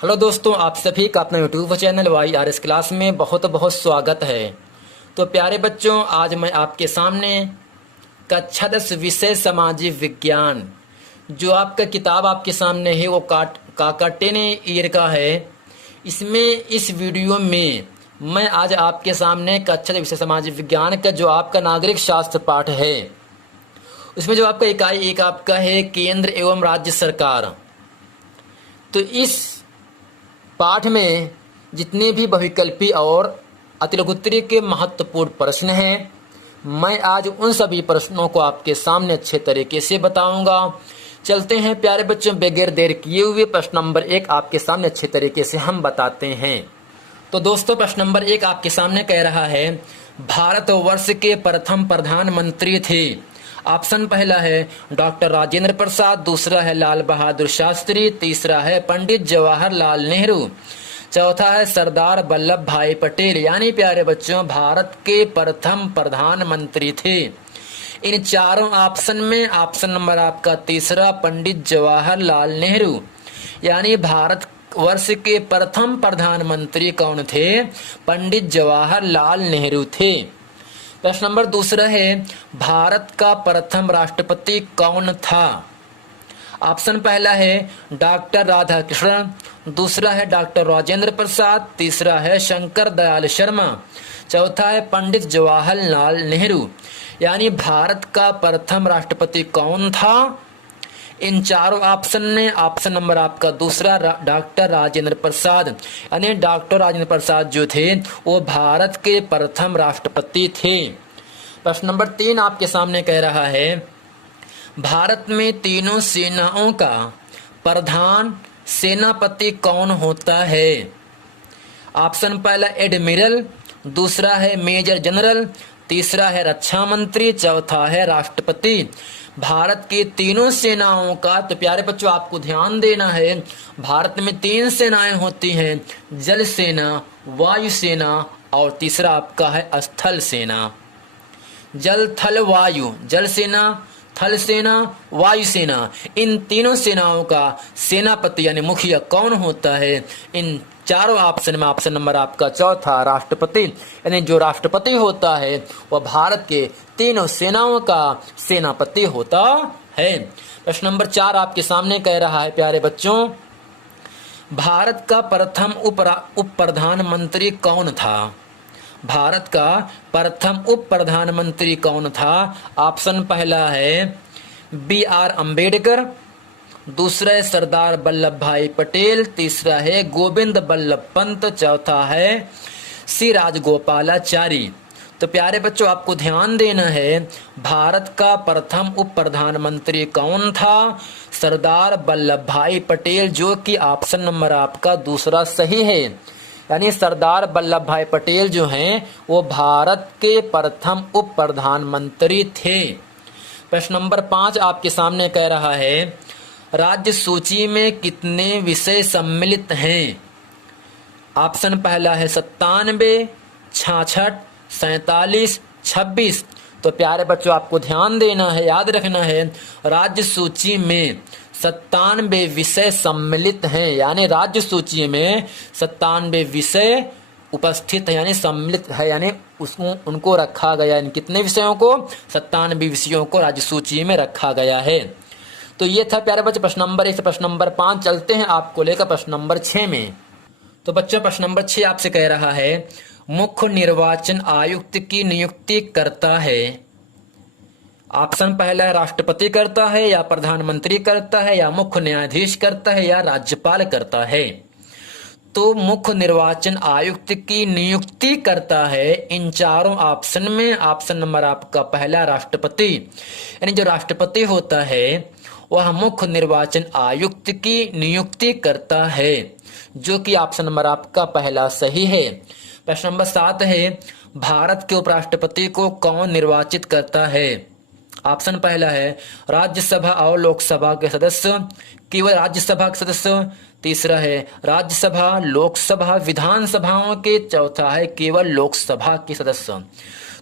Hello दोस्तों, आप सभी का अपना यूट्यूब चैनल YRS क्लास में बहुत बहुत स्वागत है। तो प्यारे बच्चों, आज मैं आपके सामने कक्षा 10 विषय सामाजिक विज्ञान जो आपका किताब आपके सामने है वो काका 10 ईयर का है। इसमें इस वीडियो में मैं आज आपके सामने कक्षा 10 विषय सामाजिक विज्ञान का जो आपका नागरिक शास्त्र पाठ है उसमें जो आपका इकाई एक आपका है केंद्र एवं राज्य सरकार। तो इस पाठ में जितने भी बहुविकल्पी और अतिलघुत्तरी के महत्वपूर्ण प्रश्न हैं, मैं आज उन सभी प्रश्नों को आपके सामने अच्छे तरीके से बताऊंगा। चलते हैं प्यारे बच्चों, बगैर देर किए हुए प्रश्न नंबर 1 आपके सामने अच्छे तरीके से हम बताते हैं। तो दोस्तों, प्रश्न नंबर 1 आपके सामने कह रहा है, भारतवर्ष के प्रथम प्रधानमंत्री थे। ऑप्शन पहला है डॉक्टर राजेंद्र प्रसाद, दूसरा है लाल बहादुर शास्त्री, तीसरा है पंडित जवाहरलाल नेहरू, चौथा है सरदार वल्लभ भाई पटेल। यानी प्यारे बच्चों, भारत के प्रथम प्रधानमंत्री थे। इन चारों ऑप्शन में ऑप्शन नंबर आपका तीसरा पंडित जवाहरलाल नेहरू। यानी भारत वर्ष के प्रथम प्रधानमंत्री कौन थे? पंडित जवाहरलाल नेहरू थे। प्रश्न नंबर दूसरा है, भारत का प्रथम राष्ट्रपति कौन था? ऑप्शन पहला है डॉक्टर राधाकृष्णन, दूसरा है डॉक्टर राजेंद्र प्रसाद, तीसरा है शंकर दयाल शर्मा, चौथा है पंडित जवाहरलाल नेहरू। यानी भारत का प्रथम राष्ट्रपति कौन था? इन चारों ऑप्शन में ऑप्शन नंबर आपका दूसरा डॉक्टर राजेंद्र प्रसाद। यानी डॉक्टर राजेंद्र प्रसाद जो थे वो भारत के प्रथम राष्ट्रपति थे। प्रश्न नंबर 3 आपके सामने कह रहा है, भारत में तीनों सेनाओं का प्रधान सेनापति कौन होता है? ऑप्शन पहला एडमिरल, दूसरा है मेजर जनरल, तीसरा है रक्षा मंत्री, चौथा है राष्ट्रपति। भारत की तीनों सेनाओं का, तो प्यारे बच्चों आपको ध्यान देना है, भारत में 3 सेनाएं होती हैं, जल सेना, वायु सेना और तीसरा आपका है स्थल सेना। जल थल वायु, जल सेना, थल सेना, वायु सेना, इन तीनों सेनाओं का सेनापति यानी मुखिया कौन होता है? इन चारों ऑप्शन में ऑप्शन नंबर आपका चौथा राष्ट्रपति। यानी जो राष्ट्रपति होता है वह भारत के तीनों सेनाओं का सेनापति होता है। प्रश्न नंबर 4 आपके सामने कह रहा है, प्यारे बच्चों, भारत का प्रथम उप प्रधानमंत्री कौन था? भारत का प्रथम उप प्रधानमंत्री कौन था? ऑप्शन पहला है BR अम्बेडकर, दूसरा है सरदार वल्लभ भाई पटेल, तीसरा है गोविंद बल्लभ पंत, चौथा है सी राजगोपालाचारी। तो प्यारे बच्चों आपको ध्यान देना है, भारत का प्रथम उप प्रधानमंत्री कौन था? सरदार वल्लभ भाई पटेल, जो कि ऑप्शन नंबर आपका दूसरा सही है। यानी सरदार वल्लभ भाई पटेल जो हैं वो भारत के प्रथम उप प्रधानमंत्री थे। प्रश्न नंबर 5 आपके सामने कह रहा है, राज्य सूची में कितने विषय सम्मिलित हैं? ऑप्शन पहला है 97, 66, 47, 26। तो प्यारे बच्चों आपको ध्यान देना है, याद रखना है, राज्य सूची में 97 विषय सम्मिलित हैं। यानी राज्य सूची में 97 विषय उपस्थित है, यानी सम्मिलित है, यानी उसको उनको रखा गया। यानी कितने विषयों को? 97 विषयों को राज्य सूची में रखा गया है। तो ये था प्यारे बच्चे प्रश्न नंबर 1 से प्रश्न नंबर 5। चलते हैं आपको लेकर प्रश्न नंबर 6 में। तो बच्चों प्रश्न नंबर 6 आपसे कह रहा है, मुख्य निर्वाचन आयुक्त की नियुक्ति करता है। ऑप्शन पहला है राष्ट्रपति करता है, या प्रधानमंत्री करता है, या मुख्य न्यायाधीश करता है, या राज्यपाल करता है। तो मुख्य निर्वाचन आयुक्त की नियुक्ति करता है इन चारों ऑप्शन में ऑप्शन नंबर आपका पहला राष्ट्रपति। यानी जो राष्ट्रपति होता है वह मुख्य निर्वाचन आयुक्त की नियुक्ति करता है, जो कि ऑप्शन नंबर आपका पहला सही है। प्रश्न नंबर 7 है, भारत के उपराष्ट्रपति को कौन निर्वाचित करता है? ऑप्शन पहला है राज्यसभा और लोकसभा के सदस्य, केवल राज्यसभा के सदस्य, तीसरा है राज्यसभा, लोकसभा, विधानसभाओं के, चौथा है केवल लोकसभा के सदस्य।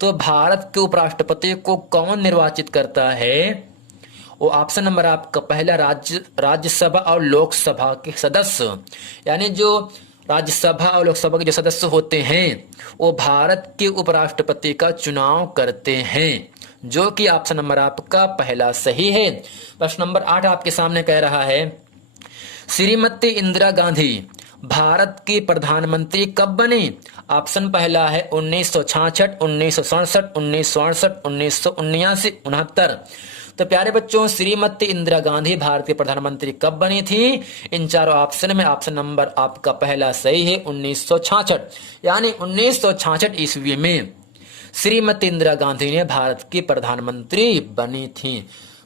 तो भारत के उपराष्ट्रपति को कौन निर्वाचित करता है? वो ऑप्शन नंबर आपका पहला राज्यसभा और लोकसभा के सदस्य, यानी जो राज्यसभा और लोकसभा के जो सदस्य होते हैं वो भारत के उपराष्ट्रपति का चुनाव करते हैं, जो कि ऑप्शन नंबर आपका पहला सही है। प्रश्न नंबर 8 आपके सामने कह रहा है, श्रीमती इंदिरा गांधी भारत की प्रधानमंत्री कब बनी? ऑप्शन पहला है 1966, 1967, 1968, 1979, 69। तो प्यारे बच्चों, श्रीमती इंदिरा गांधी भारत की प्रधानमंत्री कब बनी थी? इन चारों ऑप्शन में ऑप्शन नंबर आपका पहला सही है 1966, यानी 1966 ईस्वी में श्रीमती इंदिरा गांधी ने भारत की प्रधानमंत्री बनी थी।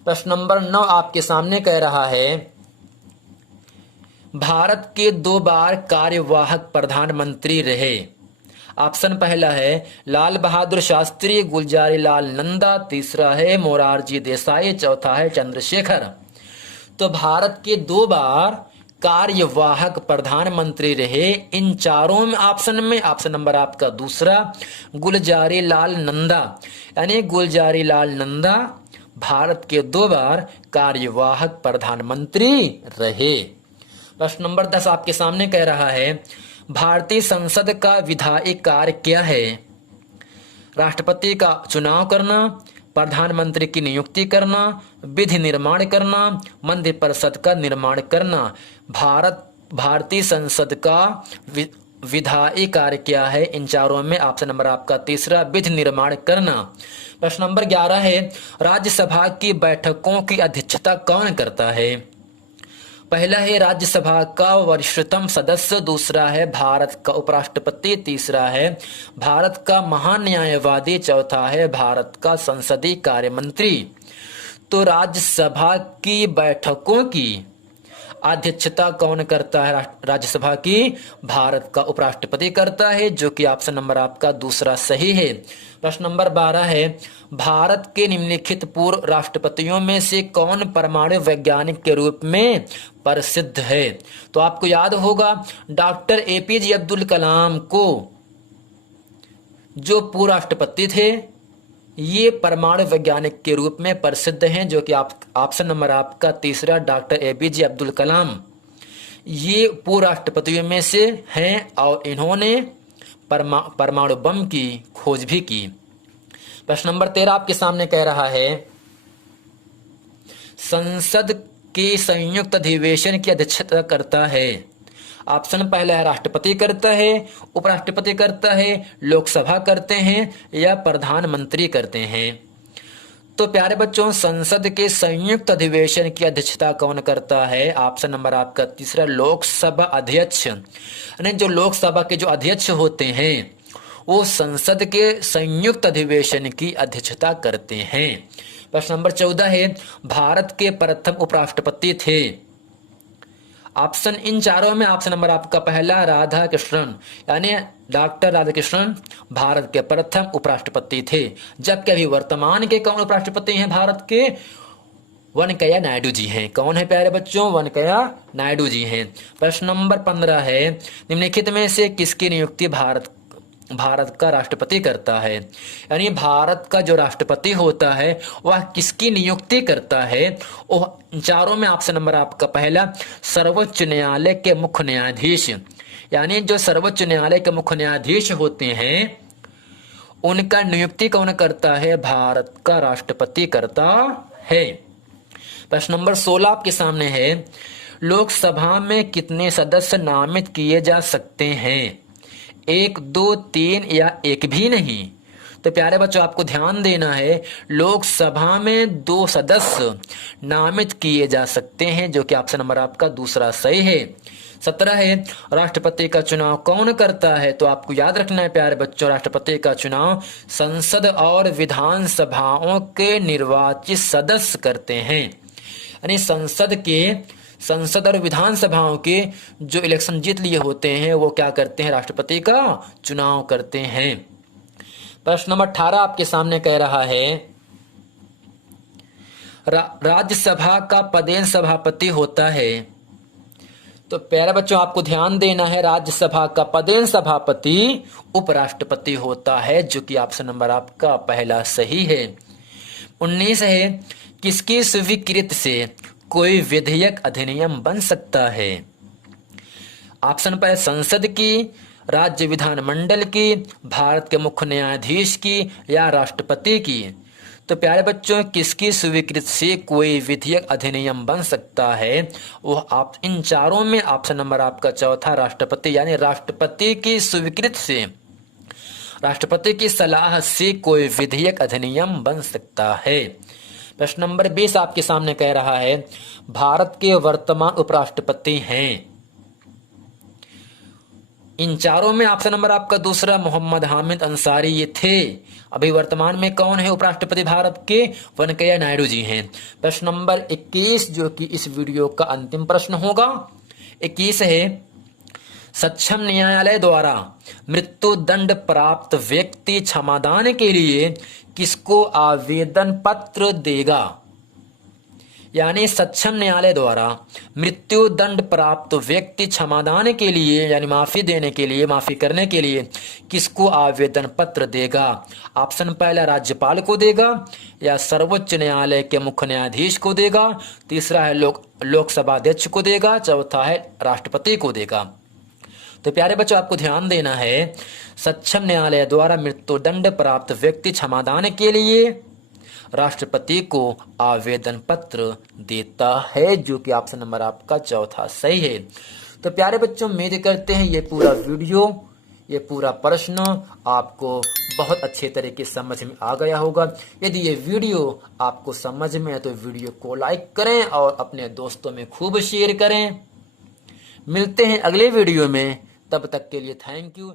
प्रश्न नंबर 9 आपके सामने कह रहा है, भारत के 2 बार कार्यवाहक प्रधानमंत्री रहे। ऑप्शन पहला है लाल बहादुर शास्त्री, गुलजारी लाल नंदा, तीसरा है मोरारजी देसाई, चौथा है चंद्रशेखर। तो भारत के 2 बार कार्यवाहक प्रधानमंत्री रहे इन चारों में ऑप्शन में ऑप्शन नंबर आपका दूसरा गुलजारी लाल नंदा, यानी गुलजारी लाल नंदा भारत के 2 बार कार्यवाहक प्रधानमंत्री रहे। प्रश्न नंबर 10 आपके सामने कह रहा है, भारतीय संसद का विधायी कार्य क्या है? राष्ट्रपति का चुनाव करना, प्रधानमंत्री की नियुक्ति करना, विधि निर्माण करना, मंत्रिपरिषद का निर्माण करना। भारतीय संसद का विधायी कार्य क्या है? इन चारों में ऑप्शन नंबर आपका तीसरा विधि निर्माण करना। प्रश्न नंबर 11 है, राज्यसभा की बैठकों की अध्यक्षता कौन करता है? पहला है राज्यसभा का वरिष्ठतम सदस्य, दूसरा है भारत का उपराष्ट्रपति, तीसरा है भारत का महान न्यायवादी, चौथा है भारत का संसदीय कार्य मंत्री। तो राज्यसभा की बैठकों की अध्यक्षता कौन करता है? राज्यसभा की भारत का उपराष्ट्रपति करता है, जो कि ऑप्शन नंबर आपका दूसरा सही है। प्रश्न नंबर 12 है, भारत के निम्नलिखित पूर्व राष्ट्रपतियों में से कौन परमाणु वैज्ञानिक के रूप में प्रसिद्ध है? तो आपको याद होगा डॉक्टर एपीजे अब्दुल कलाम को जो पूर्व राष्ट्रपति थे ये परमाणु वैज्ञानिक के रूप में प्रसिद्ध हैं, जो कि ऑप्शन नंबर आपका तीसरा डॉक्टर एपीजे अब्दुल कलाम ये पूर्व राष्ट्रपतियों में से हैं और इन्होंने परमाणु बम की खोज भी की। प्रश्न नंबर 13 आपके सामने कह रहा है, संसद के संयुक्त अधिवेशन की अध्यक्षता करता है। ऑप्शन पहला है राष्ट्रपति करता है, उपराष्ट्रपति करता है, लोकसभा करते हैं या प्रधानमंत्री करते हैं। तो प्यारे बच्चों, संसद के संयुक्त अधिवेशन की अध्यक्षता कौन करता है? ऑप्शन नंबर आपका तीसरा लोकसभा अध्यक्ष, यानी जो लोकसभा के जो अध्यक्ष होते हैं वो संसद के संयुक्त अधिवेशन की अध्यक्षता करते हैं। प्रश्न नंबर 14 है, भारत के प्रथम उपराष्ट्रपति थे। ऑप्शन इन चारों में ऑप्शन नंबर आपका पहला राधा कृष्णन, यानी डॉक्टर राधा कृष्णन भारत के प्रथम उपराष्ट्रपति थे, जबकि अभी वर्तमान के कौन उपराष्ट्रपति हैं भारत के? वेंकैया नायडू जी हैं। कौन है प्यारे बच्चों? वेंकैया नायडू जी हैं। प्रश्न नंबर 15 है, निम्नलिखित में से किसकी नियुक्ति भारत का राष्ट्रपति करता है? यानी भारत का जो राष्ट्रपति होता है वह किसकी नियुक्ति करता है? वह चारों में ऑप्शन नंबर आपका पहला सर्वोच्च न्यायालय के मुख्य न्यायाधीश, यानी जो सर्वोच्च न्यायालय के मुख्य न्यायाधीश होते हैं उनका नियुक्ति कौन करता है? भारत का राष्ट्रपति करता है। प्रश्न नंबर 16 आपके सामने है, लोकसभा में कितने सदस्य नामित किए जा सकते हैं? 1, 2, 3 या एक भी नहीं। तो प्यारे बच्चों, आपको ध्यान देना है, लोकसभा में 2 सदस्य नामित किए जा सकते हैं, जो कि ऑप्शन नंबर आपका दूसरा सही है। 17 है, राष्ट्रपति का चुनाव कौन करता है? तो आपको याद रखना है प्यारे बच्चों, राष्ट्रपति का चुनाव संसद और विधानसभाओं के निर्वाचित सदस्य करते हैं, यानी संसद और विधानसभाओं के जो इलेक्शन जीत लिए होते हैं वो क्या करते हैं? राष्ट्रपति का चुनाव करते हैं। प्रश्न नंबर 18 आपके सामने कह रहा है, राज्यसभा का पदेन सभापति होता है। तो प्यारे बच्चों, आपको ध्यान देना है, राज्यसभा का पदेन सभापति उपराष्ट्रपति होता है, जो कि ऑप्शन नंबर आपका पहला सही है। 19 है, किसकी स्वीकृति से कोई विधेयक अधिनियम बन सकता है? ऑप्शन पर संसद की, राज्य विधानमंडल की, भारत के मुख्य न्यायाधीश की या राष्ट्रपति की। तो प्यारे बच्चों, किसकी स्वीकृति से कोई विधेयक अधिनियम बन सकता है? वो आप इन चारों में ऑप्शन नंबर आपका चौथा राष्ट्रपति, यानी राष्ट्रपति की स्वीकृति से, राष्ट्रपति की सलाह से कोई विधेयक अधिनियम बन सकता है। प्रश्न नंबर 20 आपके सामने कह रहा है, भारत के वर्तमान उपराष्ट्रपति हैं। इन चारों में ऑप्शन नंबर आपका दूसरा मोहम्मद हामिद अंसारी ये थे। अभी वर्तमान में कौन है उपराष्ट्रपति भारत के? वेंकैया नायडू जी हैं। प्रश्न नंबर 21 जो कि इस वीडियो का अंतिम प्रश्न होगा, 21 है, सक्षम न्यायालय द्वारा मृत्यु दंड प्राप्त व्यक्ति क्षमादान के लिए किसको आवेदन पत्र देगा? यानी सक्षम न्यायालय द्वारा मृत्यु दंड प्राप्त व्यक्ति क्षमादान के लिए, यानी माफी देने के लिए, माफी करने के लिए किसको आवेदन पत्र देगा? ऑप्शन पहला राज्यपाल को देगा, या सर्वोच्च न्यायालय के मुख्य न्यायाधीश को देगा, तीसरा है लोकसभा अध्यक्ष को देगा, चौथा है राष्ट्रपति को देगा। तो प्यारे बच्चों, आपको ध्यान देना है, सक्षम न्यायालय द्वारा मृत्यु दंड प्राप्त व्यक्ति क्षमादान के लिए राष्ट्रपति को आवेदन पत्र देता है, जो कि ऑप्शन नंबर आपका चौथा सही है। तो प्यारे बच्चों, उम्मीद करते हैं ये पूरा वीडियो, ये पूरा प्रश्न आपको बहुत अच्छे तरीके से समझ में आ गया होगा। यदि ये वीडियो आपको समझ में है तो वीडियो को लाइक करें और अपने दोस्तों में खूब शेयर करें। मिलते हैं अगले वीडियो में, तब तक के लिए थैंक यू।